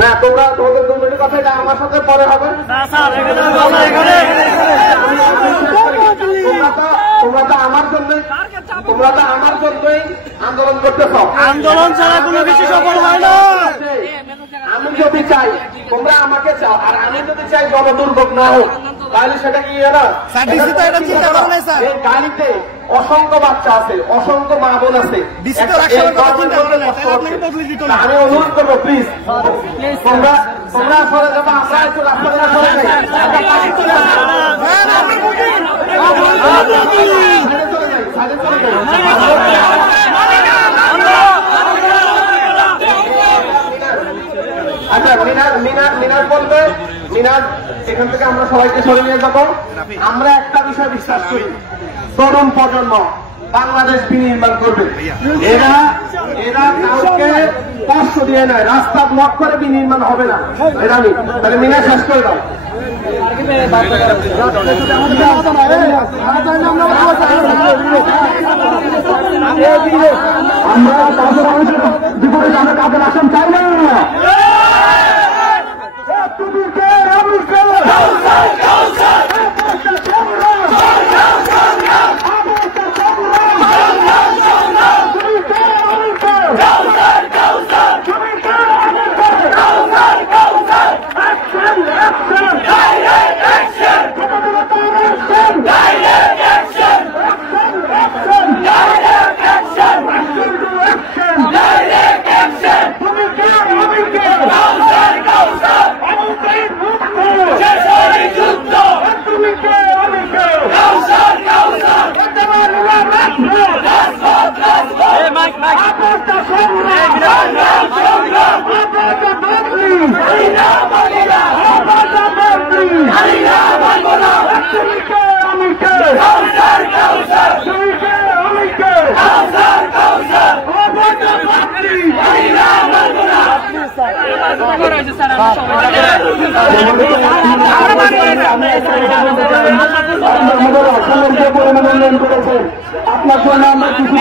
না তোমরা তোমাদের 2 মিনিট কথা এটা আমার সাথে পরে হবে। তোমরা তো আমার জন্যই আন্দোলন করতেছ। আন্দোলন ছাড়া কোনো কিছু সফল হয় না। আমি যদি চাই তোমরা আমাকে চাও, আর আমি যদি চাই জনদুর্ভোগ না হোক, তাহলে সেটা কি না? এই গাড়িতে অসংখ্য বাচ্চা আছে, অসংখ্য মা বোন আছে। আমি অনুরোধ করবো প্লিজ তোমরা সরে যাবো, আমরা একটু রাস্তা সরে যাই। আচ্ছা মিনার বলবে, মিনার এখান থেকে আমরা সবাইকে সরে নিয়ে যাবো। আমরা একটা বিষয় বিশ্বাস করি, তরুণ প্রজন্ম বাংলাদেশ বিনির্মাণ করবে। এরা কাউকে কষ্ট দিয়ে নেয়, রাস্তা ব্লক করে বিনির্মাণ হবে না। এটা আমি তাহলে মিনার শেষ করে দাও। আমরা কাজের আসন চাই না। আপনার জন্য আমরা কিছু